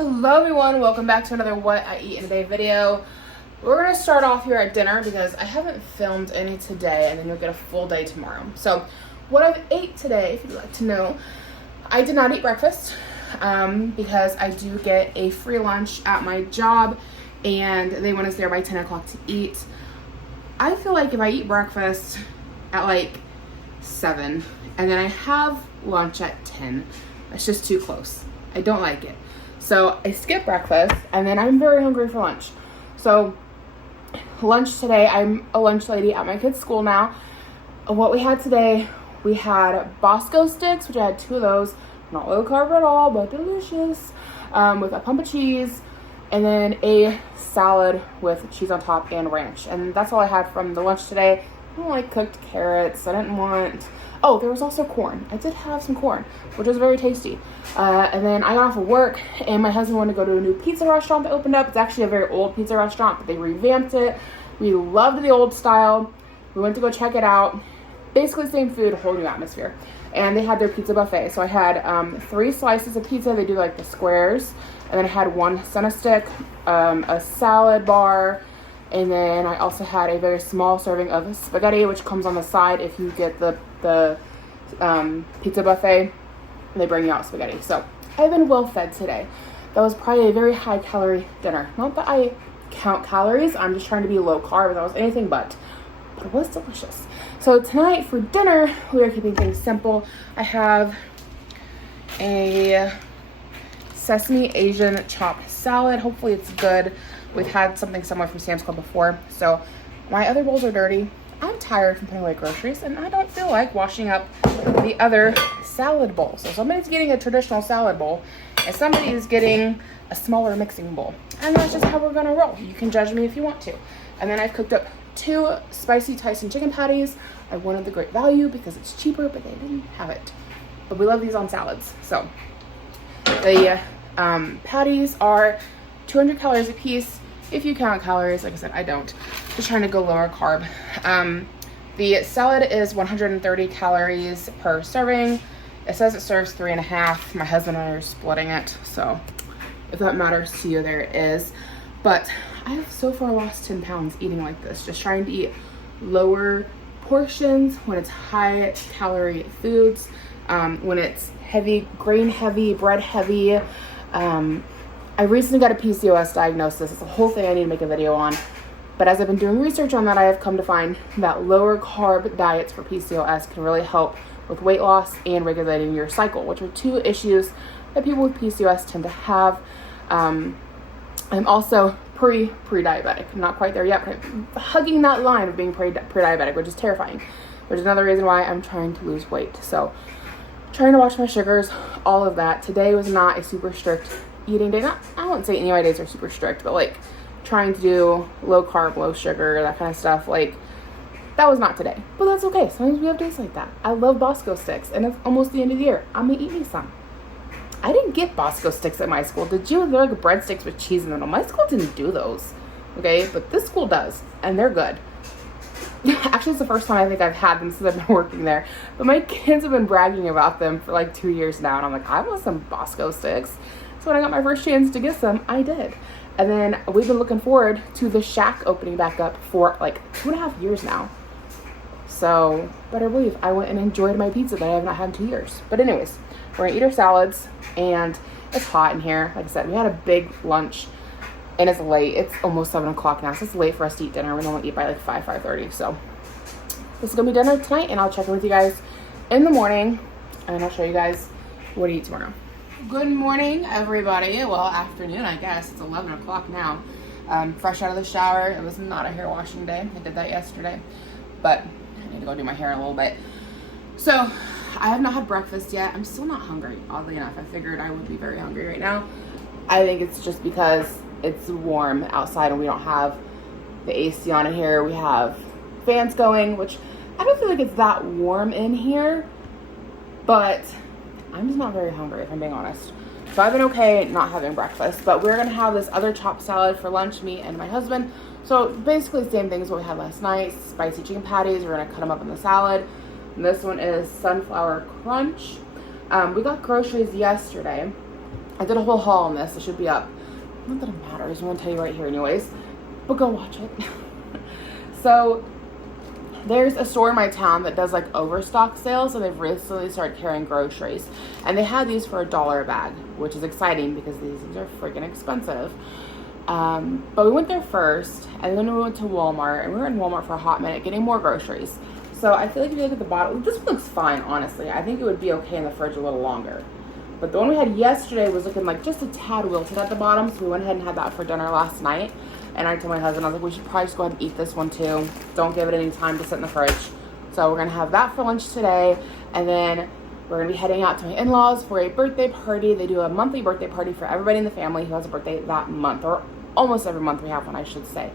Hello everyone, welcome back to another What I Eat in a Day video. We're going to start off here at dinner because I haven't filmed any today and then you'll get a full day tomorrow. So what I've ate today, if you'd like to know, I did not eat breakfast because I do get a free lunch at my job and they want us there by 10 o'clock to eat. I feel like if I eat breakfast at like 7 and then I have lunch at 10, it's just too close. I don't like it. So I skip breakfast and then I'm very hungry for lunch. So lunch today, I'm a lunch lady at my kid's school now. What we had today, we had Bosco sticks, which I had 2 of those, not low carb at all, but delicious, with a pump of cheese, and then a salad with cheese on top and ranch. And that's all I had from the lunch today. I don't like cooked carrots. I didn't want, oh, there was also corn. I did have some corn, which was very tasty. And then I got off of work and my husband wanted to go to a new pizza restaurant that opened up. It's actually a very old pizza restaurant, but they revamped it. We loved the old style. We went to go check it out. Basically the same food, whole new atmosphere. And they had their pizza buffet. So I had 3 slices of pizza. They do like the squares. And then I had 1 center stick, a salad bar, and then I also had a very small serving of spaghetti, which comes on the side if you get the pizza buffet. They bring you out spaghetti. So I've been well fed today. That was probably a very high calorie dinner. Not that I count calories. I'm just trying to be low carb. That was anything but it was delicious. So tonight for dinner, we are keeping things simple. I have a sesame Asian chopped salad. Hopefully it's good. We've had something similar from Sam's Club before. So my other bowls are dirty. I'm tired from putting away groceries and I don't feel like washing up the other salad bowl. So somebody's getting a traditional salad bowl and somebody is getting a smaller mixing bowl. And that's just how we're gonna roll. You can judge me if you want to. And then I've cooked up 2 spicy Tyson chicken patties. I wanted the great value because it's cheaper, but they didn't have it. But we love these on salads. So the patties are 200 calories a piece. If you count calories, like I said, I don't. Just trying to go lower carb. The salad is 130 calories per serving. It says it serves 3.5. My husband and I are splitting it. So if that matters to you, there it is. But I have so far lost 10 pounds eating like this. Just trying to eat lower portions when it's high calorie foods. When it's heavy, grain heavy, bread heavy. I recently got a PCOS diagnosis. It's a whole thing I need to make a video on. But as I've been doing research on that, I have come to find that lower carb diets for PCOS can really help with weight loss and regulating your cycle, which are 2 issues that people with PCOS tend to have. I'm also pre-diabetic. I'm not quite there yet, but I'm hugging that line of being pre-diabetic, which is terrifying. Which is another reason why I'm trying to lose weight. So trying to watch my sugars, all of that. Today was not a super strict eating day. I wouldn't say any of my days are super strict, but like trying to do low carb, low sugar, that kind of stuff, like that was not today. But that's okay. Sometimes we have days like that. I love Bosco sticks and it's almost the end of the year. I'm gonna eat me some. I didn't get Bosco sticks at my school. Did you? They're like breadsticks with cheese in them. My school didn't do those. Okay, but this school does, and they're good. Actually, it's the first time I think I've had them since I've been working there. But my kids have been bragging about them for like 2 years now, and I'm like, I want some Bosco sticks. So when I got my first chance to get some, I did. And then we've been looking forward to the Shack opening back up for like 2.5 years now. So better believe I went and enjoyed my pizza that I have not had in 2 years. But anyways, we're gonna eat our salads and it's hot in here. Like I said, we had a big lunch and it's late. It's almost 7 o'clock now, so it's late for us to eat dinner. We normally eat by like 5:30. So this is gonna be dinner tonight and I'll check in with you guys in the morning and I'll show you guys what to eat tomorrow. Good morning, everybody. Well, afternoon, I guess. It's 11 o'clock now. Fresh out of the shower. It was not a hair washing day. I did that yesterday, but I need to go do my hair in a little bit. So I have not had breakfast yet. I'm still not hungry, oddly enough. I figured I would be very hungry right now. I think it's just because it's warm outside and we don't have the AC on in here. We have fans going, which I don't feel like it's that warm in here, but I'm just not very hungry, if I'm being honest. So I've been okay not having breakfast, but we're gonna have this other chopped salad for lunch, me and my husband. So basically the same thing as what we had last night. Spicy chicken patties, we're gonna cut them up in the salad. And this one is sunflower crunch. We got groceries yesterday I did a whole haul on this. It should be up. Not that it matters. I'm going to tell you right here anyways. But go watch it. So there's a store in my town that does like overstock sales, and they've recently started carrying groceries. And they had these for $1 a bag, which is exciting because these things are freaking expensive. But we went there first, and then we went to Walmart, and we were in Walmart for a hot minute getting more groceries. So I feel like if you look at the bottom, this one looks fine, honestly. I think it would be okay in the fridge a little longer. But the one we had yesterday was looking like just a tad wilted at the bottom, so we went ahead and had that for dinner last night. And I told my husband, I was like, we should probably just go ahead and eat this one too. Don't give it any time to sit in the fridge. So we're gonna have that for lunch today, and then we're gonna be heading out to my in-laws for a birthday party. They do a monthly birthday party for everybody in the family who has a birthday that month, or almost every month we have one, I should say.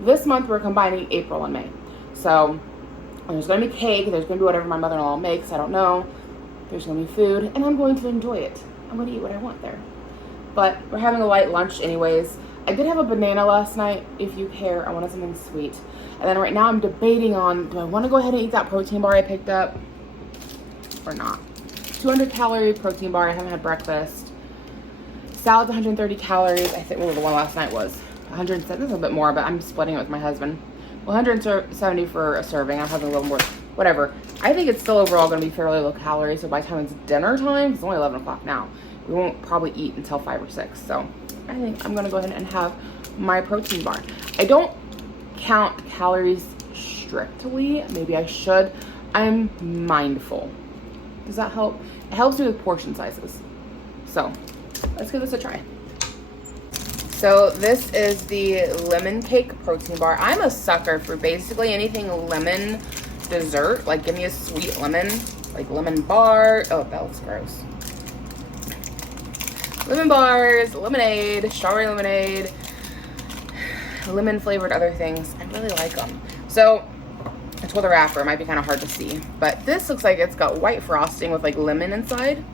This month we're combining April and May. So there's gonna be cake, there's gonna be whatever my mother-in-law makes, I don't know. There's gonna be food, and I'm going to enjoy it. I'm gonna eat what I want there. But we're having a light lunch anyways. I did have a banana last night, if you care. I wanted something sweet. And then right now I'm debating on, do I want to go ahead and eat that protein bar I picked up or not? 200 calorie protein bar. I haven't had breakfast. Salad's 130 calories. I think, well, the one last night was 170. This is a little bit more, but I'm splitting it with my husband. Well, 170 for a serving. I'm having a little more, whatever. I think it's still overall going to be fairly low calories. So by the time it's dinner time, it's only 11 o'clock now. We won't probably eat until 5 or 6. So I think I'm gonna go ahead and have my protein bar. I don't count calories strictly. Maybe I should. I'm mindful. Does that help? It helps me with portion sizes. So let's give this a try. So this is the lemon cake protein bar. I'm a sucker for basically anything lemon dessert. Like give me a sweet lemon, like lemon bar. Oh, that looks gross. Lemon bars, lemonade, strawberry lemonade, lemon flavored other things. I really like them. So I told the wrapper, it might be kind of hard to see, but this looks like it's got white frosting with like lemon inside.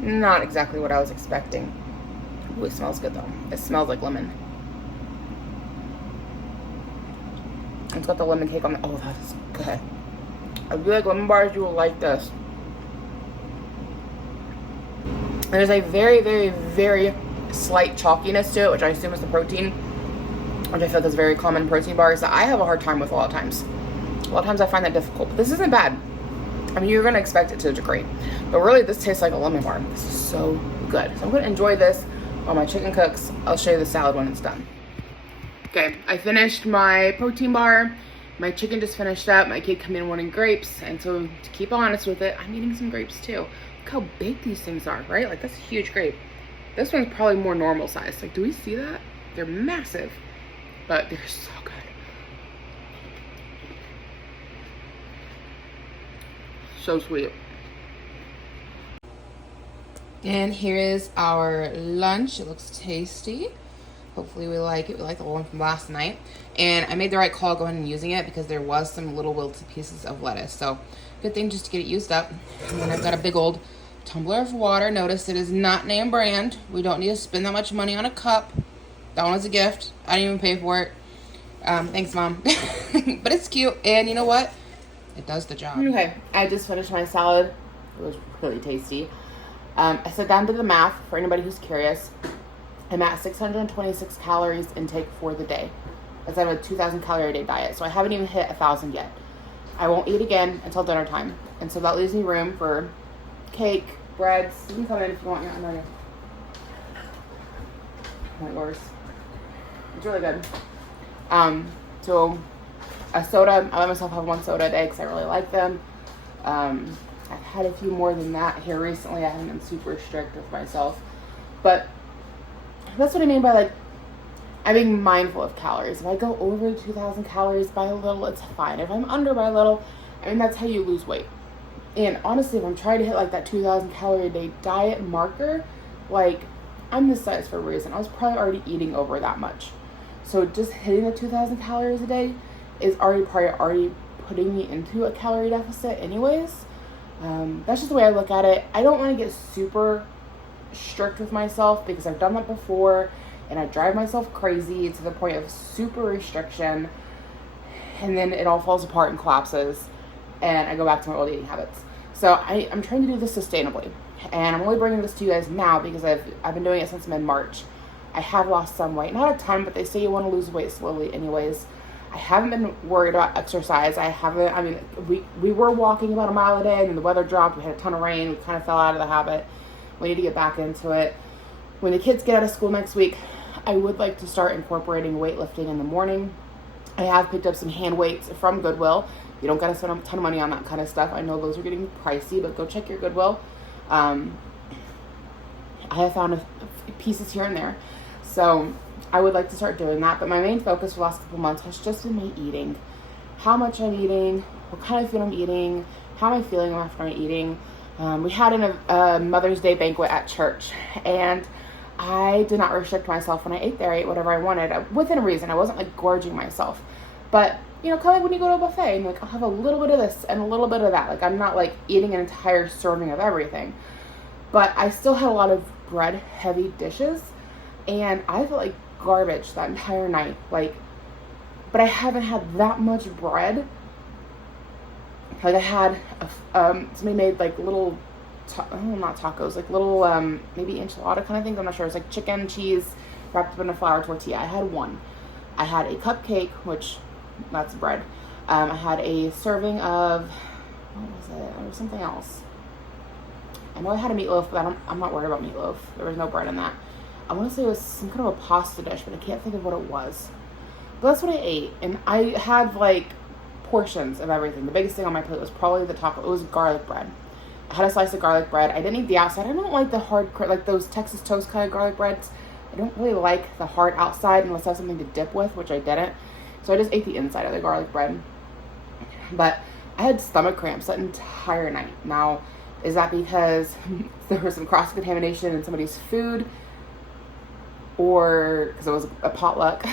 Not exactly what I was expecting. Ooh, it smells good though. It smells like lemon. It's got the lemon cake on the, oh, that is good. If you like lemon bars, you will like this. There's a very, very, very slight chalkiness to it, which I assume is the protein, which I feel like is very common in protein bars that I have a hard time with a lot of times. A lot of times I find that difficult, but this isn't bad. I mean, you're going to expect it to a degree, but really this tastes like a lemon bar. This is so good. So I'm going to enjoy this while my chicken cooks. I'll show you the salad when it's done. Okay, I finished my protein bar. My chicken just finished up. My kid came in wanting grapes, and so to keep honest with it, I'm eating some grapes too. Look how big these things are, right? Like that's a huge grape. This one's probably more normal size. Like, do we see that? They're massive, but they're so good. So sweet. And here is our lunch. It looks tasty. Hopefully we like it. We like the one from last night. And I made the right call going and using it because there was some little wilted pieces of lettuce. So good thing just to get it used up. And then I've got a big old tumbler of water. Notice it is not name brand. We don't need to spend that much money on a cup. That one was a gift. I didn't even pay for it. Thanks, Mom. But it's cute. And you know what? It does the job. Okay, I just finished my salad. It was really tasty. I sat down to the math for anybody who's curious. I'm at 626 calories intake for the day. As I have a 2,000 calorie a day diet, so I haven't even hit 1,000 yet. I won't eat again until dinner time, and so that leaves me room for cake, breads. You can come in if you want. I'm ready. Not yours. It's really good. So a soda. I let myself have one soda a day because I really like them. I've had a few more than that here recently. I haven't been super strict with myself, but that's what I mean by like I'm being mindful of calories. If I go over 2,000 calories by a little, it's fine. If I'm under by a little, I mean that's how you lose weight. And honestly, if I'm trying to hit like that 2,000 calorie a day diet marker, like I'm this size for a reason. I was probably already eating over that much. So just hitting the 2,000 calories a day is already putting me into a calorie deficit anyways. That's just the way I look at it. I don't want to get super strict with myself because I've done that before and I drive myself crazy to the point of super restriction, and then it all falls apart and collapses and I go back to my old eating habits. So I'm trying to do this sustainably. And I'm only bringing this to you guys now because I've been doing it since mid-March. I have lost some weight. Not a ton, but they say you want to lose weight slowly anyways. I haven't been worried about exercise. We were walking about a mile a day, and then the weather dropped. We had a ton of rain. We kind of fell out of the habit. We need to get back into it. When the kids get out of school next week, I would like to start incorporating weightlifting in the morning. I have picked up some hand weights from Goodwill. You don't got to spend a ton of money on that kind of stuff. I know those are getting pricey, but go check your Goodwill. I have found pieces here and there. So I would like to start doing that. But my main focus for the last couple months has just been my eating. How much I'm eating, what kind of food I'm eating, how am I feeling after I'm eating. We had a Mother's Day banquet at church, and I did not restrict myself when I ate there. I ate whatever I wanted within reason. I wasn't like gorging myself. But, you know, kind of like when you go to a buffet and like, I'll have a little bit of this and a little bit of that. Like, I'm not like eating an entire serving of everything. But I still had a lot of bread heavy dishes, and I felt like garbage that entire night. Like, but I haven't had that much bread. Like, I had somebody made like little not tacos, like little maybe enchilada kind of things. I'm not sure. It's like chicken, cheese wrapped up in a flour tortilla. I had one. I had a cupcake, which that's bread. I had a serving of, what was it? There was something else. I know I had a meatloaf, but I'm not worried about meatloaf. There was no bread in that. I want to say it was some kind of a pasta dish, but I can't think of what it was. But that's what I ate, and I had like portions of everything. The biggest thing on my plate was probably the taco. It was garlic bread. I had a slice of garlic bread. I didn't eat the outside. I don't like the hard, like those Texas toast kind of garlic breads. I don't really like the hard outside unless I have something to dip with, which I didn't. So I just ate the inside of the garlic bread. But I had stomach cramps that entire night. Now, is that because there was some cross-contamination in somebody's food? Or because it was a potluck?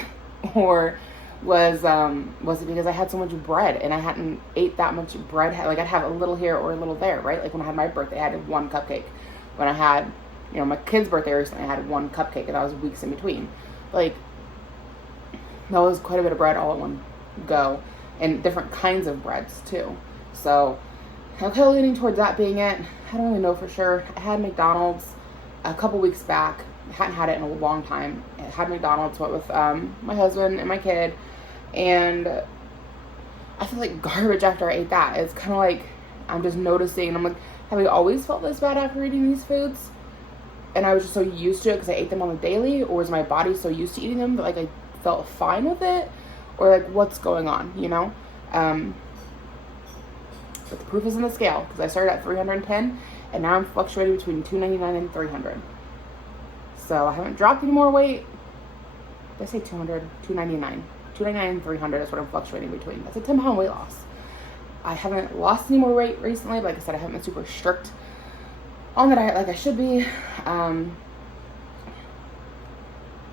Or was it because I had so much bread and I hadn't ate that much bread? Like, I'd have a little here or a little there, right? Like when I had my birthday, I had one cupcake. When I had, you know, my kid's birthday recently, I had one cupcake, and that was weeks in between. Like, that was quite a bit of bread all at one go, and different kinds of breads too. So I'm kind of leaning towards that being it. I don't really know for sure. I had McDonald's a couple weeks back. I hadn't had it in a long time. I had McDonald's, went with my husband and my kid, and I feel like garbage after I ate that. It's kind of like I'm just noticing, and I'm like, have I always felt this bad after eating these foods? And I was just so used to it because I ate them on the daily, or was my body so used to eating them that like I felt fine with it? Or like, what's going on, you know? But the proof is in the scale, because I started at 310 and now I'm fluctuating between 299 and 300. So I haven't dropped any more weight. Did I say 200? 299. 299 and 300 is what I'm fluctuating between. That's a 10-pound weight loss. I haven't lost any more weight recently, but like I said, I haven't been super strict on the diet like I should be.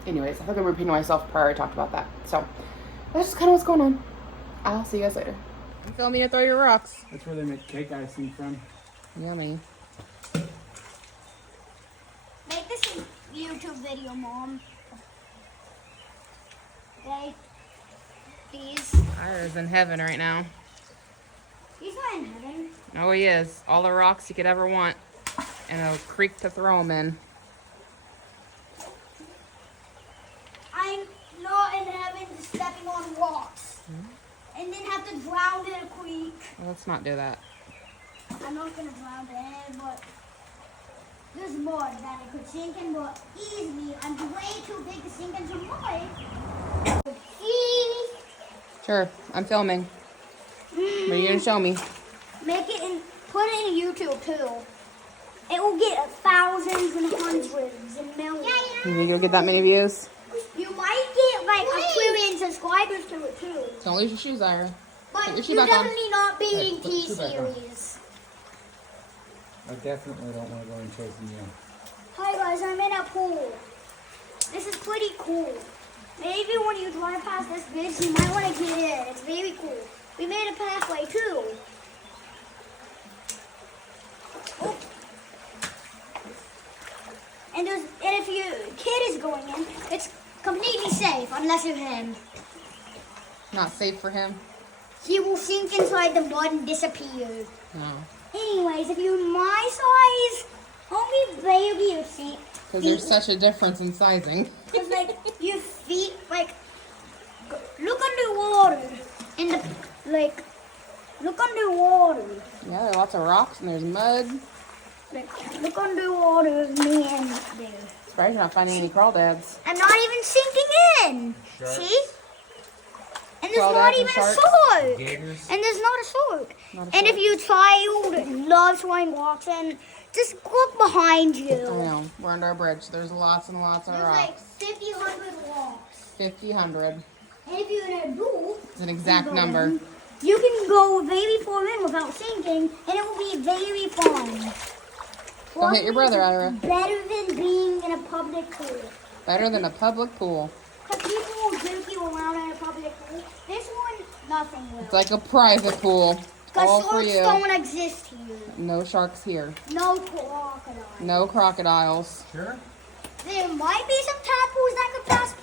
Anyways, I think I'm repeating myself prior. I talked about that. So that's just kind of what's going on. I'll see you guys later. You feel me to throw your rocks? That's where they make cake icing from. Yummy. Make this a YouTube video, Mom. Okay? Please. Ira's in heaven right now. He's not in heaven. Oh, he is. All the rocks you could ever want. And a creek to throw them in. I'm not in heaven just stepping on rocks. And then have to drown in a creek. Well, let's not do that. I'm not going to drown in, but there's mud that I could sink in, but easily. I'm way too big to sink into mud. Sure, I'm filming. What are you going to show me? Make it and put it in YouTube too. It will get thousands and hundreds and millions. You think you'll get that many views? You might get like a million subscribers to it too. Don't lose your shoes, Ira. But Put your shoe you back on. definitely not be Hey, in put the T shoe back on. series. I definitely don't want to go in chasing you. Hi guys, I'm in a pool. This is pretty cool. Maybe when you drive past this bridge, you might want to get in. It's very cool. We made a pathway too. Oh. And if your kid is going in, it's completely safe unless you're him. Not safe for him? He will sink inside the mud and disappear. No. Anyways, if you're my size, only baby your feet. Because there's such a difference in sizing. Because, like, your feet, like, look underwater. And, look underwater. Yeah, there are lots of rocks and there's mud. Like, look underwater, man, there. Surprised you're not finding any crawdads. I'm not even sinking in. Sharks. See? And there's Crawdads not and even a sharks. sword. Gators. And there's not a sword. Not a And if sword. you child loves flying rocks, and just look behind you. I know. We're under a bridge. There's lots and lots of There's like rocks. 50, 100 rocks. 50, 100. And if you're in a pool, It's an exact you go number. in, you can go very far in without sinking, and it will be very fun. Don't hit your brother, Ira. Better than being in a public pool. Better than a public pool. Because people will jerk you around in a public pool. This one, nothing will. It's like a private pool. All Because for sharks you. don't exist here. No sharks here. No crocodile. No crocodiles. Sure. There might be some tadpoles that could pass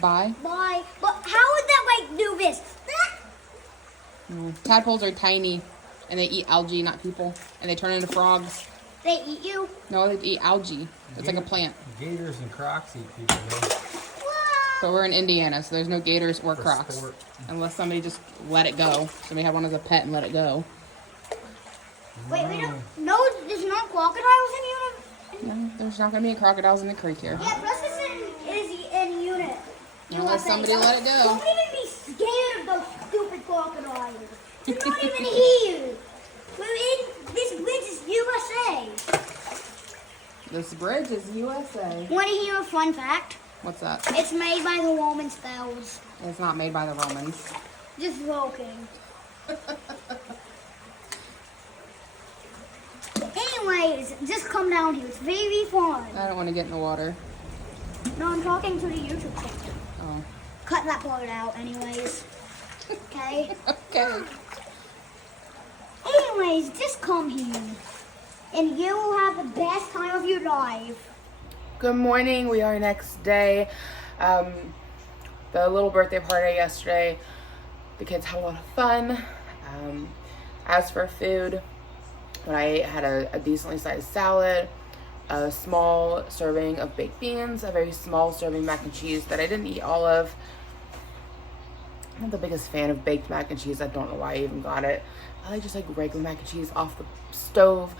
Bye. by. But how would that, like, do this? Tadpoles are tiny and they eat algae, not people. And they turn into frogs. They eat you? No, they eat algae. It's like a plant. Gators and crocs eat people. Though. But we're in Indiana, so there's no gators or For crocs. sport. Unless somebody just let it go. Somebody had one as a pet and let it go. Wait, we don't. No, there's no crocodiles in unit. No, there's not going to be any crocodiles in the creek here. Yeah, Preston is in unit. Unless somebody let it go. Don't even be scared of those stupid crocodiles. They're not even here. We're in. This bridge is USA. This bridge is USA. Want to hear a fun fact? What's that? It's made by the Roman spells. It's not made by the Romans. Just joking. Anyways, just come down here. It's very fun. I don't want to get in the water. No, I'm talking to the YouTube channel. Oh. Cut that part out, anyways. Okay? Okay. Anyways, just come here. And you will have the best time of your life. Good morning. We are next day. The little birthday party yesterday. The kids had a lot of fun. As for food, I had a decently sized salad, a small serving of baked beans, a very small serving mac and cheese that I didn't eat all of. I'm not the biggest fan of baked mac and cheese. I don't know why I even got it. I like just like regular mac and cheese off the stove.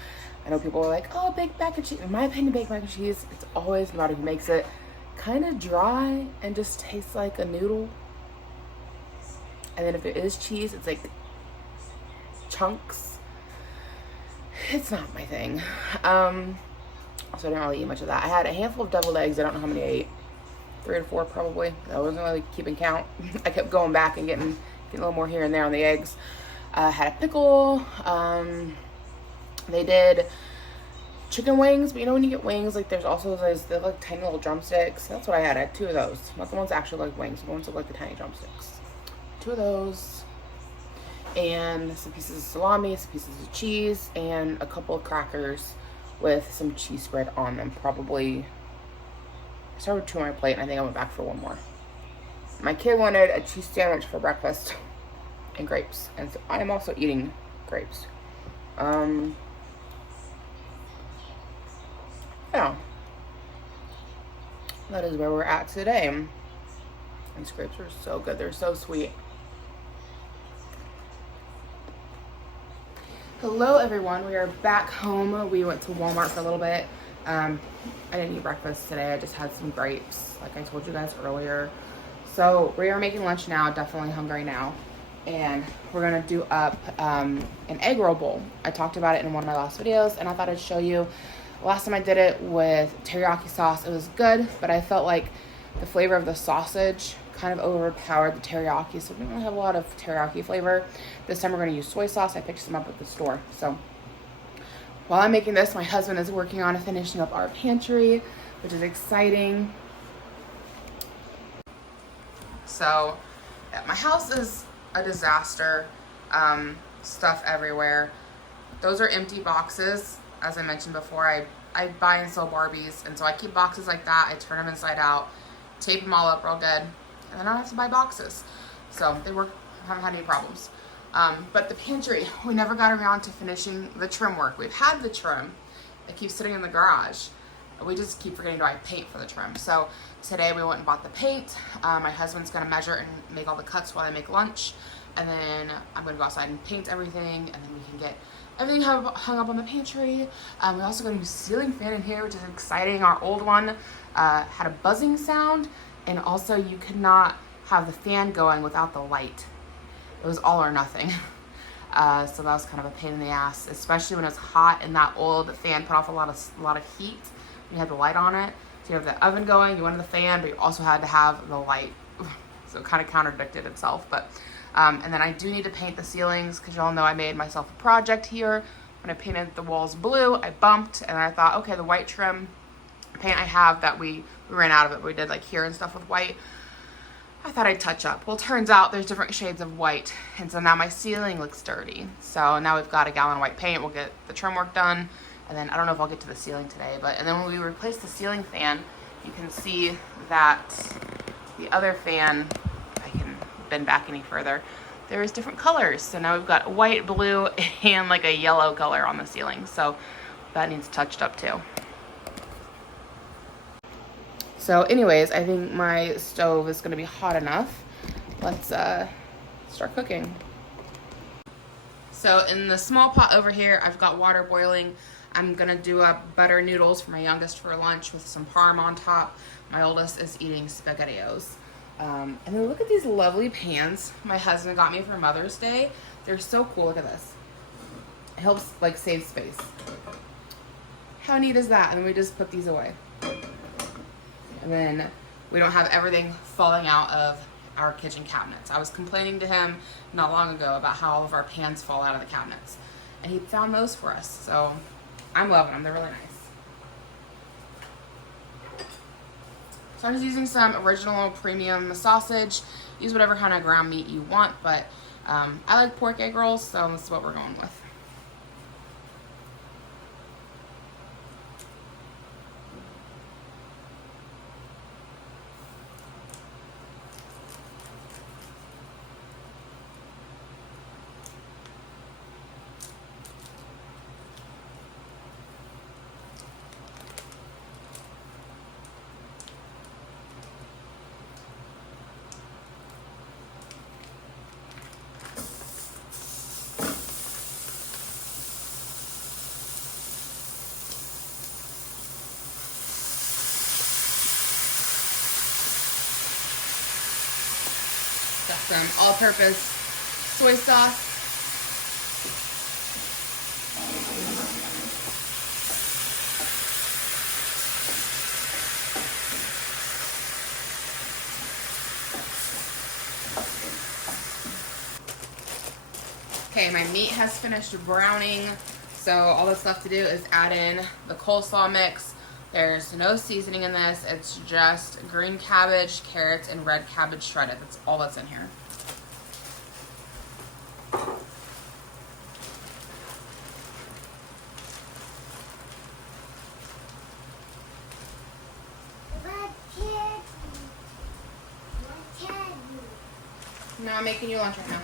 I know people are like, oh, baked mac and cheese. In my opinion, baked mac and cheese, it's always, no matter who makes it, kind of dry and just tastes like a noodle. And then if it is cheese, it's like chunks. It's not my thing. So I didn't really eat much of that. I had a handful of deviled eggs. I don't know how many I ate. 3 or 4 probably. I wasn't really keeping count. I kept going back and getting a little more here and there on the eggs. Had a pickle. They did chicken wings, but you know when you get wings, like there's also those, they're like tiny little drumsticks. That's what I had. I had 2 of those. Not the ones that actually like wings. The ones that look like the tiny drumsticks. 2 of those. And some pieces of salami, some pieces of cheese, and a couple of crackers with some cheese spread on them. Probably, I started with 2 on my plate, and I think I went back for 1 more. My kid wanted a cheese sandwich for breakfast and grapes, and so I am also eating grapes. Yeah, that is where we're at today. These grapes are so good. They're so sweet. Hello everyone, we are back home. We went to Walmart for a little bit. I didn't eat breakfast today. I just had some grapes, like I told you guys earlier. So we are making lunch now, definitely hungry now. And we're gonna do up an egg roll bowl. I talked about it in one of my last videos and I thought I'd show you. Last time I did it with teriyaki sauce, it was good, but I felt like the flavor of the sausage kind of overpowered the teriyaki, so we didn't really have a lot of teriyaki flavor. This time we're going to use soy sauce. I picked some up at the store. So while I'm making this, my husband is working on finishing up our pantry, which is exciting. So my house is a disaster. Stuff everywhere. Those are empty boxes. As I mentioned before, I buy and sell Barbies, and so I keep boxes like that. I turn them inside out, tape them all up real good, and then I don't have to buy boxes. So they work. I haven't had any problems. But the pantry, we never got around to finishing the trim work. We've had the trim. It keeps sitting in the garage. We just keep forgetting to buy paint for the trim. So today we went and bought the paint. My husband's gonna measure and make all the cuts while I make lunch. And then I'm gonna go outside and paint everything, and then we can get everything hung up on the pantry. We also got a new ceiling fan in here, which is exciting. Our old one had a buzzing sound, and also you could not have the fan going without the light. It was all or nothing. So that was kind of a pain in the ass, especially when it's hot, and that old fan put off a lot of heat. You had the light on it, so you have the oven going, you wanted the fan, but you also had to have the light. So it kind of contradicted itself. But and then I do need to paint the ceilings, because y'all know I made myself a project here. When I painted the walls blue, I bumped, and I thought, okay, the white trim paint I have that we ran out of it, we did like here and stuff with white, I thought I'd touch up. Well, turns out there's different shades of white, and so now my ceiling looks dirty. So now we've got a gallon of white paint. We'll get the trim work done, and then I don't know if I'll get to the ceiling today, and then when we replace the ceiling fan, you can see that the other fan, if I can bend back any further, there is different colors. So now we've got white, blue, and like a yellow color on the ceiling. So that needs touched up too. So anyways, I think my stove is gonna be hot enough. Let's start cooking. So in the small pot over here, I've got water boiling. I'm gonna do butter noodles for my youngest for lunch with some parm on top. My oldest is eating SpaghettiOs. And then look at these lovely pans my husband got me for Mother's Day. They're so cool, look at this. It helps like save space. How neat is that? And we just put these away. And then we don't have everything falling out of our kitchen cabinets. I was complaining to him not long ago about how all of our pans fall out of the cabinets. And he found those for us. So I'm loving them. They're really nice. So I'm just using some original premium sausage. Use whatever kind of ground meat you want, but I like pork egg rolls, so this is what we're going with. Got some all-purpose soy sauce. Okay, my meat has finished browning, so all that's left to do is add in the coleslaw mix. There's no seasoning in this. It's just green cabbage, carrots, and red cabbage shredded. That's all that's in here. No, I'm making you lunch right now.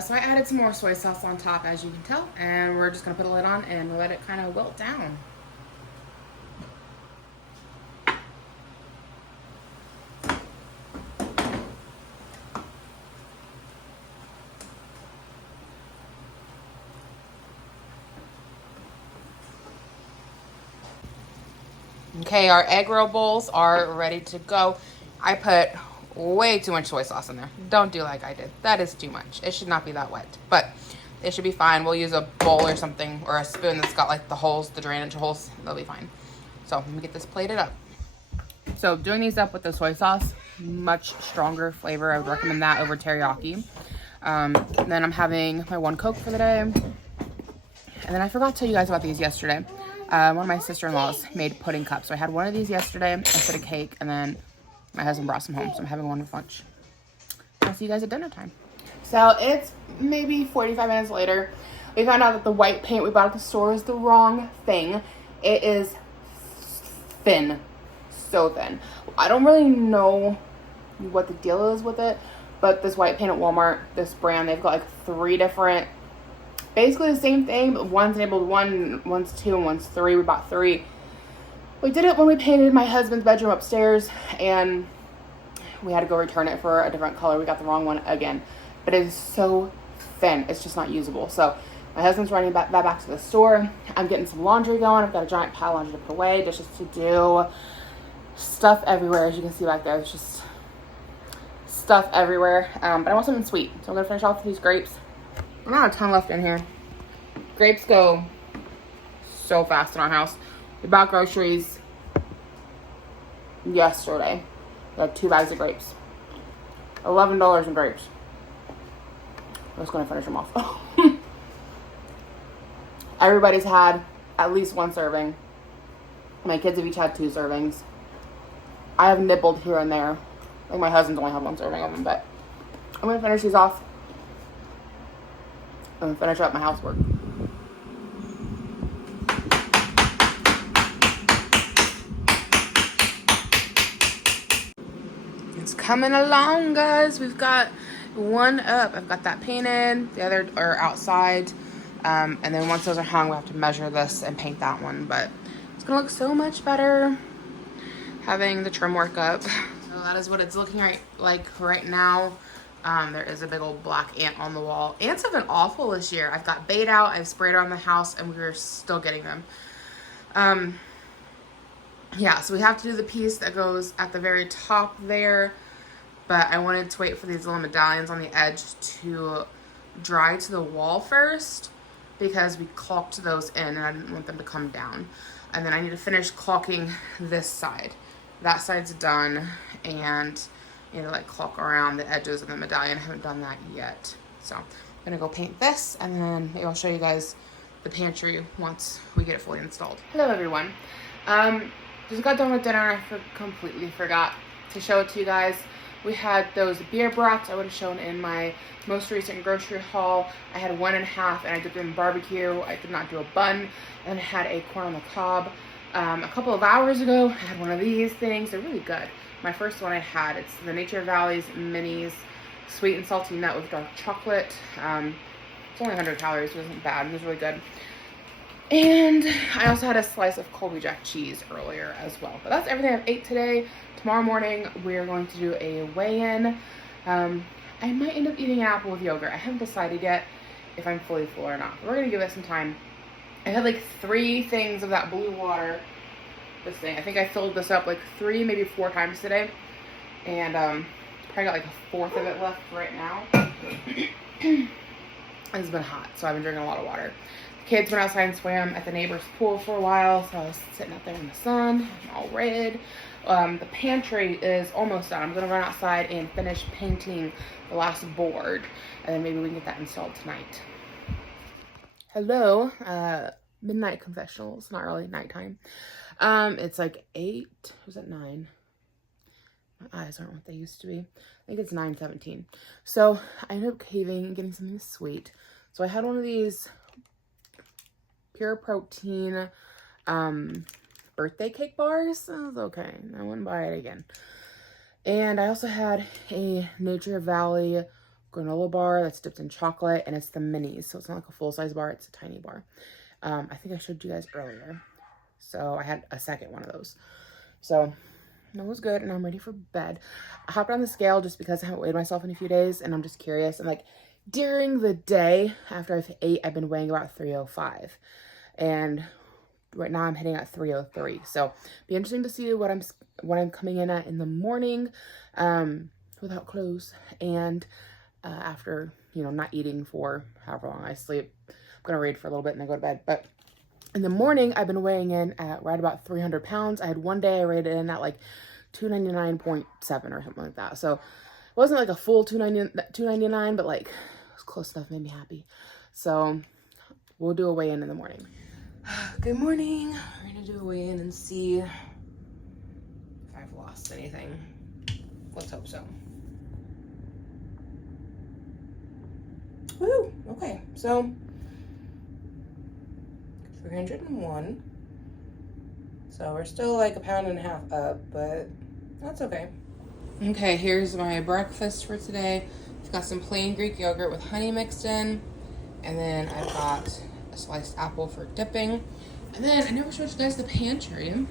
So I added some more soy sauce on top, as you can tell, and we're just gonna put a lid on and let it kind of wilt down. Okay, our egg roll bowls are ready to go. I put way too much soy sauce in there. Don't do like I did. That is too much. It should not be that wet, but it should be fine. We'll use a bowl or something, or a spoon that's got like the holes, the drainage holes. They'll be fine. So let me get this plated up. So doing these up with the soy sauce, much stronger flavor. I would recommend that over teriyaki. Then I'm having my 1 Coke for the day. And then I forgot to tell you guys about these yesterday. One of my sister-in-laws made pudding cups. So I had one of these yesterday instead of cake, and then my husband brought some home. So I'm having one for lunch. I'll see you guys at dinner time. So it's maybe 45 minutes later. We found out that the white paint we bought at the store is the wrong thing. It is thin. So thin. I don't really know what the deal is with it, but this white paint at Walmart, this brand, they've got like 3 different, basically the same thing, but one's enabled 1, one's 2, and one's 3. We bought 3. We did it when we painted my husband's bedroom upstairs, and we had to go return it for a different color. We got the wrong one again, but it is so thin. It's just not usable. So my husband's running that back to the store. I'm getting some laundry going. I've got a giant pile of laundry to put away, dishes to do, stuff everywhere. As you can see back there, it's just stuff everywhere. But I want something sweet, so I'm gonna finish off with these grapes. Not a ton left in here. Grapes go so fast in our house. We bought groceries yesterday. We had 2 bags of grapes. $11 in grapes. I'm just gonna finish them off. Everybody's had at least 1 serving. My kids have each had 2 servings. I have nibbled here and there. Like my husband's only had 1 serving of them, but I'm gonna finish these off and finish up my housework. It's coming along, guys. We've got 1 up. I've got that painted. The other are outside. And then once those are hung, we'll have to measure this and paint that one. But it's gonna look so much better having the trim work up. So that is what it's looking like right now. There is a big old black ant on the wall. Ants have been awful this year. I've got bait out, I've sprayed around the house, and we're still getting them. Yeah, so we have to do the piece that goes at the very top there, but I wanted to wait for these little medallions on the edge to dry to the wall first, because we caulked those in and I didn't want them to come down. And then I need to finish caulking this side. That side's done, and you know, like caulk around the edges of the medallion. I haven't done that yet. So I'm gonna go paint this, and then maybe I'll show you guys the pantry once we get it fully installed. Hello everyone. Just got done with dinner and I completely forgot to show it to you guys. We had those beer brats I would have shown in my most recent grocery haul. I had 1 1/2 and I dipped it in barbecue. I did not do a bun. And I had a corn on the cob. A couple of hours ago, I had one of these things. They're really good. My first one I had, it's the Nature Valley's Minis Sweet and Salty Nut with Dark Chocolate. It's only 100 calories, so it wasn't bad. It was really good. And I also had a slice of Colby Jack cheese earlier as well. But that's everything I've ate today. Tomorrow morning, we're going to do a weigh-in. I might end up eating an apple with yogurt. I haven't decided yet if I'm fully full or not. But we're going to give it some time. I had like 3 things of that blue water. This thing. I think I filled this up like 3, maybe 4 times today. And probably got like a 4th of it left right now. It's been hot, so I've been drinking a lot of water. The kids went outside and swam at the neighbor's pool for a while, so I was sitting out there in the sun, all red. The pantry is almost done. I'm going to run outside and finish painting the last board, and then maybe we can get that installed tonight. Hello, midnight confessional. It's not really nighttime. It's like 8, was it 9? My eyes aren't what they used to be. I think it's 9:17. So I ended up caving and getting something sweet. So I had one of these pure protein birthday cake bars. That was okay. I wouldn't buy it again. And I also had a Nature Valley granola bar that's dipped in chocolate, and it's the minis. So it's not like a full-size bar, it's a tiny bar. I think I showed you guys earlier. So I had a second one of those. So that was good, and I'm ready for bed. I hopped on the scale just because I haven't weighed myself in a few days, and I'm just curious. And like during the day after I've ate, I've been weighing about 305, and right now I'm hitting at 303. So be interesting to see what I'm coming in at in the morning, without clothes, and after, you know, not eating for however long I sleep. I'm gonna read for a little bit and then go to bed. But in the morning, I've been weighing in at right about 300 pounds. I had one day I weighed in at like $299.7 or something like that. So it wasn't like a full $299, but like it was close enough, made me happy. So we'll do a weigh-in in the morning. Good morning. We're gonna do a weigh-in and see if I've lost anything. Let's hope so. Woo! Okay, so 301. So we're still like 1.5 pounds up, but that's okay. Okay, here's my breakfast for today. I've got some plain Greek yogurt with honey mixed in, and then I've got a sliced apple for dipping. And then I never showed you guys the pantry.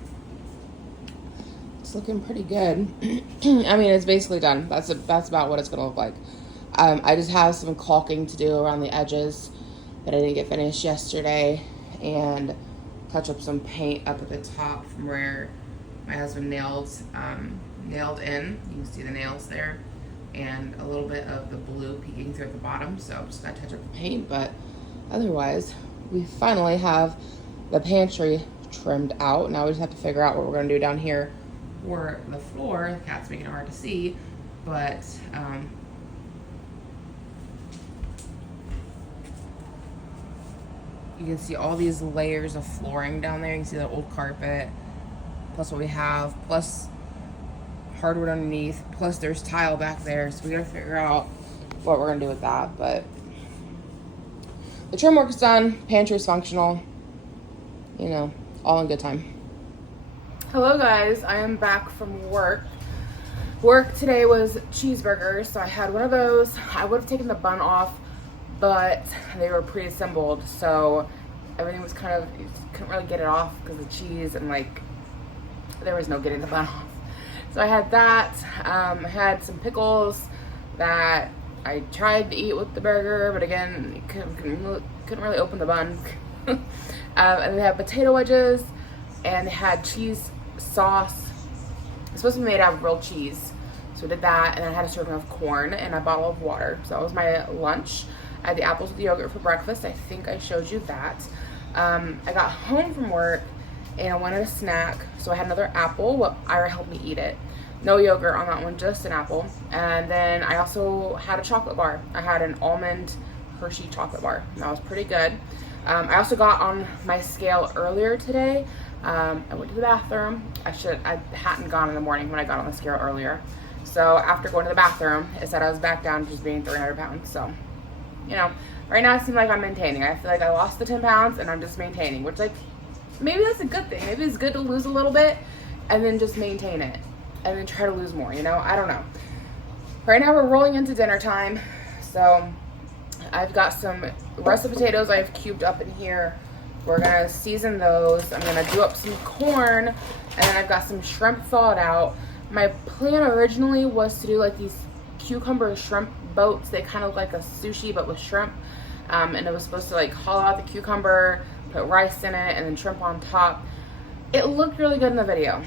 It's looking pretty good. I mean, it's basically done. That's about what it's gonna look like. I just have some caulking to do around the edges that I didn't get finished yesterday, and touch up some paint up at the top from where my husband nailed in. You can see the nails there, and a little bit of the blue peeking through at the bottom. So I'm just gonna touch up the paint, but otherwise, we finally have the pantry trimmed out. Now we just have to figure out what we're gonna do down here for the floor. The cat's making it hard to see, but you can see all these layers of flooring down there. You can see the old carpet, plus what we have, plus hardwood underneath, plus there's tile back there. So we gotta figure out what we're gonna do with that. But the trim work is done, pantry's functional, you know, all in good time. Hello guys, I am back from work. Work today was cheeseburgers, so I had one of those. I would have taken the bun off, but they were pre-assembled, so everything was kind of, you couldn't really get it off because of the cheese, and like there was no getting the bun off. So I had that. I had some pickles that I tried to eat with the burger, but again, couldn't really open the bun. And they had potato wedges, and they had cheese sauce. It's supposed to be made out of real cheese, so I did that, and I had a serving of corn and a bottle of water. So that was my lunch. I had the apples with the yogurt for breakfast. I think I showed you that. I got home from work and I wanted a snack, so I had another apple. Well, Ira helped me eat it. No yogurt on that one, just an apple. And then I also had a chocolate bar. I had an almond Hershey chocolate bar. That was pretty good. I also got on my scale earlier today. I went to the bathroom. I hadn't gone in the morning when I got on the scale earlier. So after going to the bathroom, it said I was back down to just being 300 pounds. So, you know, right now it seems like I'm maintaining. I feel like I lost the 10 pounds and I'm just maintaining, which, like, maybe that's a good thing. Maybe it's good to lose a little bit and then just maintain it and then try to lose more, you know? I don't know. Right now we're rolling into dinner time. So I've got some russet potatoes I've cubed up in here. We're gonna season those. I'm gonna do up some corn, and then I've got some shrimp thawed out. My plan originally was to do like these cucumber shrimp boats. They kind of like a sushi but with shrimp. And it was supposed to like hollow out the cucumber, put rice in it, and then shrimp on top. It looked really good in the video,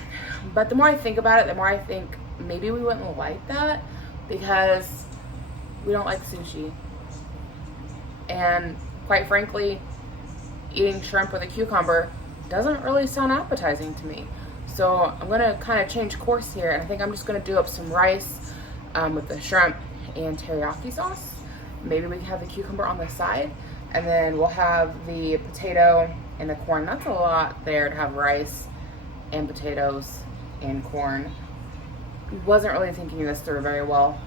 but the more I think about it, the more I think maybe we wouldn't like that because we don't like sushi. And quite frankly, eating shrimp with a cucumber doesn't really sound appetizing to me. So I'm gonna kind of change course here, and I think I'm just gonna do up some rice with the shrimp and teriyaki sauce. Maybe we can have the cucumber on the side, and then we'll have the potato and the corn. That's a lot there to have rice and potatoes and corn. Wasn't really thinking this through very well.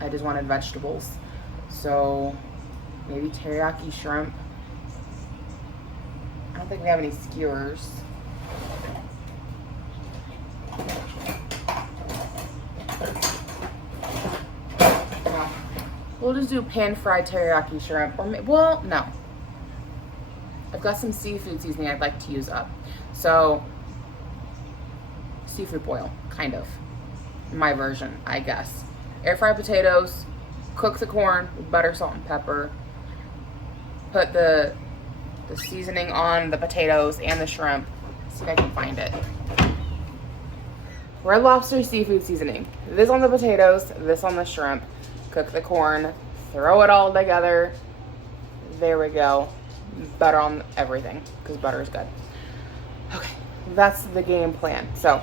I just wanted vegetables. So maybe teriyaki shrimp. I don't think we have any skewers. No. We'll just do pan-fried teriyaki shrimp. Or well, no. I've got some seafood seasoning I'd like to use up. So, seafood boil, kind of. My version, I guess. Air fry potatoes, cook the corn with butter, salt, and pepper. Put the seasoning on the potatoes and the shrimp. See if I can find it. Red Lobster seafood seasoning. This on the potatoes, this on the shrimp. Cook the corn, throw it all together. There we go. Butter on everything, because butter is good. Okay, that's the game plan. So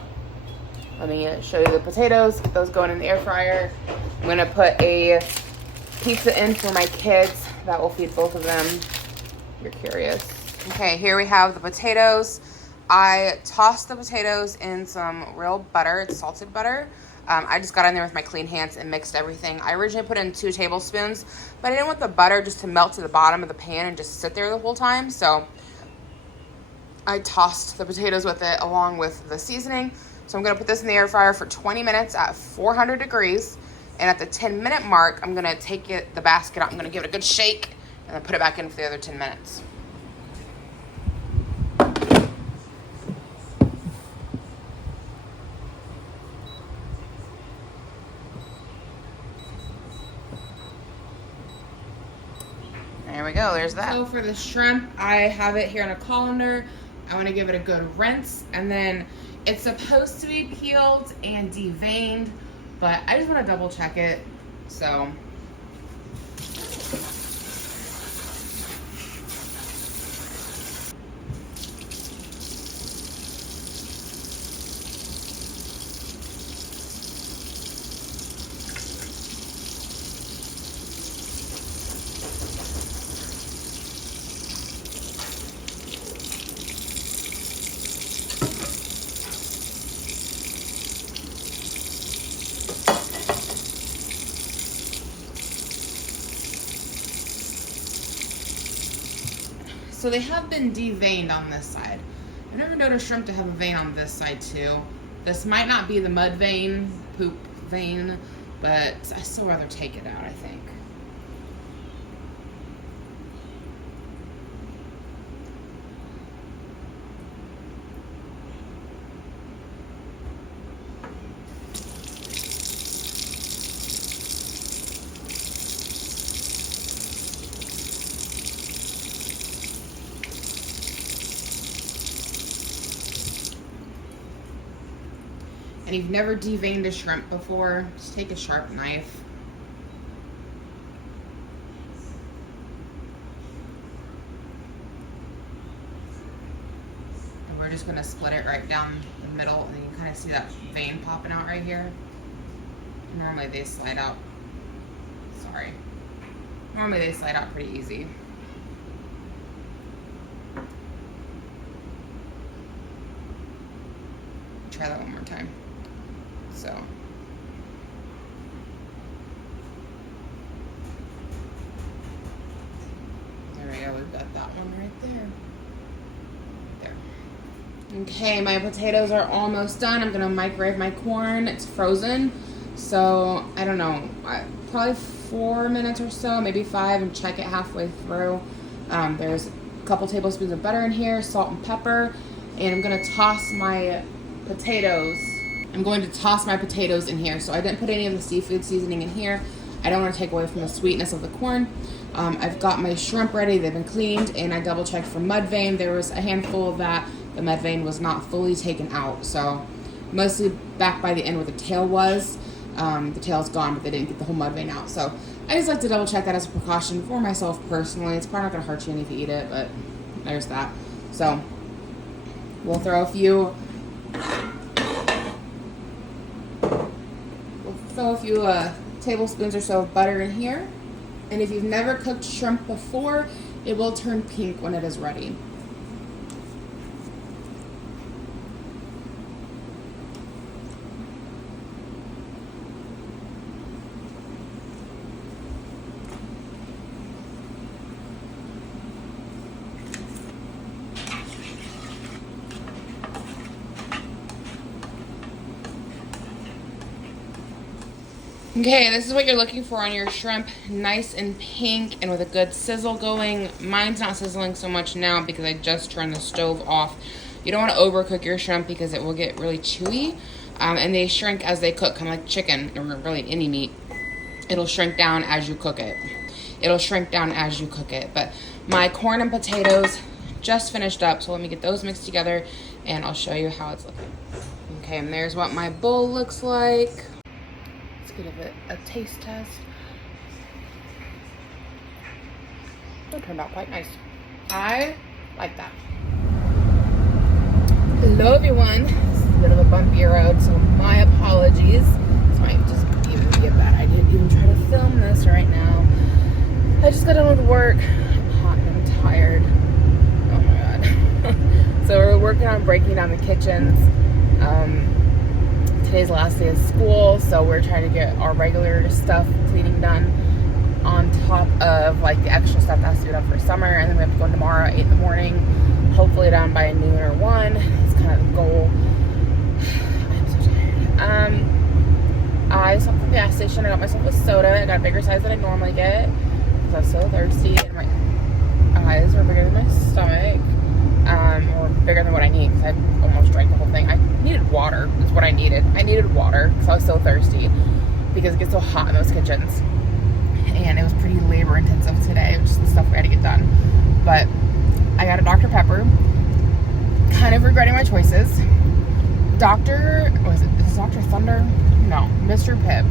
Let me show you the potatoes. Get those going in the air fryer. I'm gonna put a pizza in for my kids. That will feed both of them. If you're curious. Okay, here we have the potatoes. I tossed the potatoes in some real butter. It's salted butter. I just got in there with my clean hands and mixed everything. I originally put in 2 tablespoons, but I didn't want the butter just to melt to the bottom of the pan and just sit there the whole time. So I tossed the potatoes with it along with the seasoning. So I'm gonna put this in the air fryer for 20 minutes at 400 degrees. And at the 10-minute mark, I'm gonna take the basket out. I'm gonna give it a good shake and then put it back in for the other 10 minutes. There we go, there's that. So for the shrimp, I have it here in a colander. I want to give it a good rinse, and then it's supposed to be peeled and deveined, but I just want to double check it. So So they have been deveined on this side. I've never noticed shrimp to have a vein on this side too. This might not be the mud vein, poop vein, but I still rather take it out, I think. And you've never deveined a shrimp before, just take a sharp knife. And we're just gonna split it right down the middle, and you can kind of see that vein popping out right here. Normally they slide out, normally they slide out pretty easy. Try that one more time. So there we go, we've got that one right there. Okay, my potatoes are almost done. I'm gonna microwave my corn. It's frozen, so I don't know, probably 4 minutes or so, maybe 5, and check it halfway through. There's a couple tablespoons of butter in here, salt and pepper, and I'm gonna toss my potatoes. I'm going to toss my potatoes in here. So I didn't put any of the seafood seasoning in here. I don't want to take away from the sweetness of the corn. I've got my shrimp ready. They've been cleaned, and I double checked for mud vein. There was a handful of that. The mud vein was not fully taken out. So mostly back by the end where the tail was. The tail's gone, but they didn't get the whole mud vein out. So I just like to double check that as a precaution for myself personally. It's probably not going to hurt you any if you eat it, but there's that. So we'll throw a few tablespoons or so of butter in here. And if you've never cooked shrimp before, it will turn pink when it is ready. Okay, this is what you're looking for on your shrimp. Nice and pink and with a good sizzle going. Mine's not sizzling so much now because I just turned the stove off. You don't want to overcook your shrimp because it will get really chewy. And they shrink as they cook, kind of like chicken, or really any meat. It'll shrink down as you cook it. But my corn and potatoes just finished up, so let me get those mixed together and I'll show you how it's looking. Okay, and there's what my bowl looks like. Give it a taste test. It turned out quite nice. I like that. Hello everyone. a bit of a bumpier road, so my apologies. This might just even be a bad idea to even try to film this right now. I just got done with work. I'm hot and I'm tired. Oh my god. So we're working on breaking down the kitchens. Today's the last day of school, so we're trying to get our regular stuff, cleaning done, on top of like the extra stuff that has to be done for summer. And then we have to go tomorrow at 8 in the morning, hopefully done by noon or 1. It's kind of the goal. I'm so tired. I stopped at the gas station. I got myself a soda. I got a bigger size than I normally get because I was so thirsty and my eyes were bigger than my stomach, or bigger than what I need because I almost drank the whole thing. I needed water is what I needed. I needed water because I was so thirsty because it gets so hot in those kitchens. And it was pretty labor intensive today, just the stuff we had to get done. But I got a Dr. Pepper. Kind of regretting my choices. Is it Dr. Thunder? No, Mr. Pibb.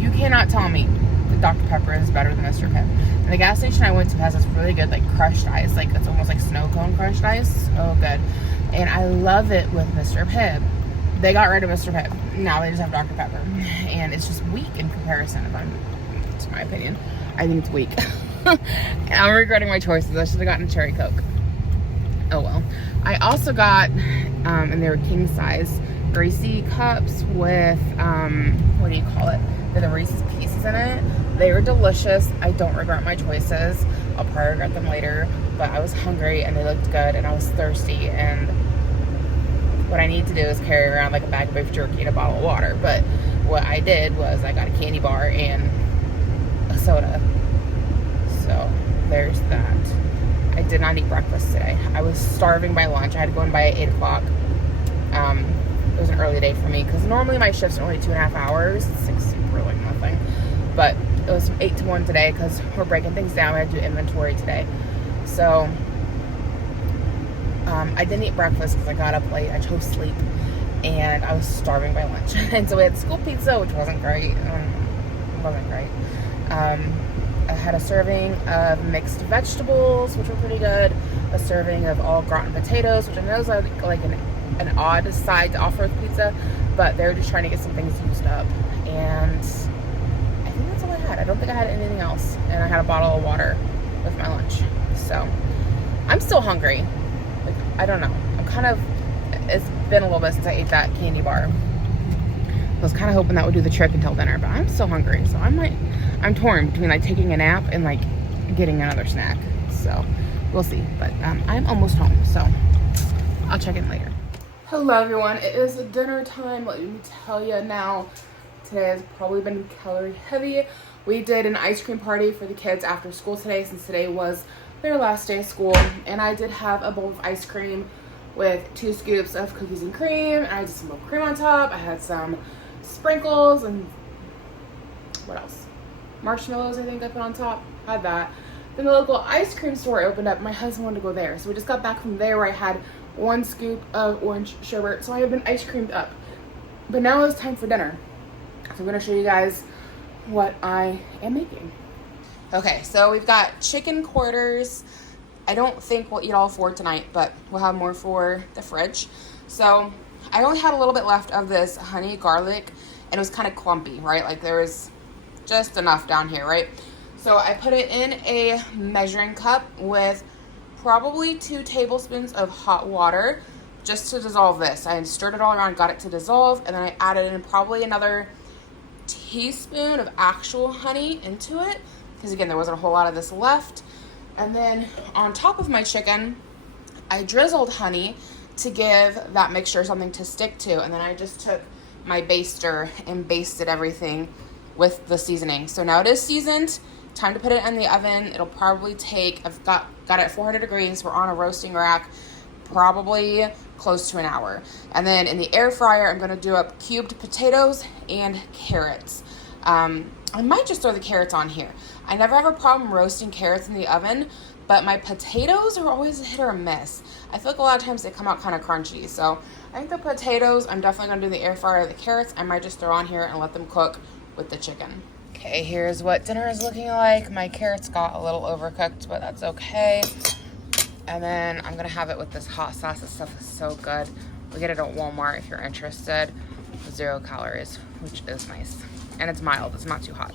You cannot tell me that Dr. Pepper is better than Mr. Pibb. And the gas station I went to has this really good like crushed ice, like it's almost like snow cone crushed ice. Oh, good. And I love it with Mr. Pibb. They got rid of Mr. Pibb. Now they just have Dr. Pepper. And it's just weak in comparison, to my opinion. I think it's weak. I'm regretting my choices. I should have gotten cherry Coke. Oh well. I also got, and they were king size, Reese's cups with, what do you call it? With the Reese's Pieces in it. They were delicious. I don't regret my choices. I'll probably regret them later, but I was hungry and they looked good and I was thirsty, and what I need to do is carry around like a bag of beef jerky and a bottle of water. But what I did was I got a candy bar and a soda. So there's that. I did not eat breakfast today. I was starving by lunch. I had to go in by 8 o'clock. It was an early day for me because normally my shifts are only 2.5 hours. It's like super like nothing. But it was from 8 to 1 today because we're breaking things down. We had to do inventory today. So I didn't eat breakfast because I got up late. I chose sleep and I was starving by lunch. And so we had school pizza, which wasn't great. I had a serving of mixed vegetables, which were pretty good. A serving of all gratin potatoes, which I know is like an odd side to offer with pizza, but they were just trying to get some things used up. And I think that's all I had. I don't think I had anything else. And I had a bottle of water with my lunch. So I'm still hungry. Like, I don't know. It's been a little bit since I ate that candy bar. I was kind of hoping that would do the trick until dinner, but I'm still hungry. So I'm torn between like taking a nap and like getting another snack. So we'll see. But I'm almost home, so I'll check in later. Hello everyone, it is dinner time. Let me tell you now, today has probably been calorie heavy. We did an ice cream party for the kids after school today since today was their last day of school. And I did have a bowl of ice cream with 2 scoops of cookies and cream. And I did some whipped cream on top. I had some sprinkles and what else? Marshmallows, I think I put on top. Had that. Then the local ice cream store opened up. My husband wanted to go there. So we just got back from there where I had 1 scoop of orange sherbet. So I have been ice creamed up. But now it's time for dinner. So I'm going to show you guys what I am making. Okay, so we've got chicken quarters. I don't think we'll eat all 4 tonight, but we'll have more for the fridge. So I only had a little bit left of this honey garlic, and it was kind of clumpy, right? Like there was just enough down here, right? So I put it in a measuring cup with probably 2 tablespoons of hot water just to dissolve this. I stirred it all around, got it to dissolve, and then I added in probably another teaspoon of actual honey into it because again, there wasn't a whole lot of this left. And then on top of my chicken, I drizzled honey to give that mixture something to stick to. And then I just took my baster and basted everything with the seasoning. So now it is seasoned. Time to put it in the oven. It'll probably take, I've got it at 400 degrees. We're on a roasting rack, probably close to an hour. And then in the air fryer, I'm gonna do up cubed potatoes and carrots. I might just throw the carrots on here. I never have a problem roasting carrots in the oven, but my potatoes are always a hit or a miss. I feel like a lot of times they come out kind of crunchy. So I think the potatoes, I'm definitely gonna do the air fryer. The carrots, I might just throw on here and let them cook with the chicken. Okay, here's what dinner is looking like. My carrots got a little overcooked, but that's okay. And then I'm gonna have it with this hot sauce. This stuff is so good. We get it at Walmart if you're interested. 0 calories, which is nice. And it's mild, it's not too hot.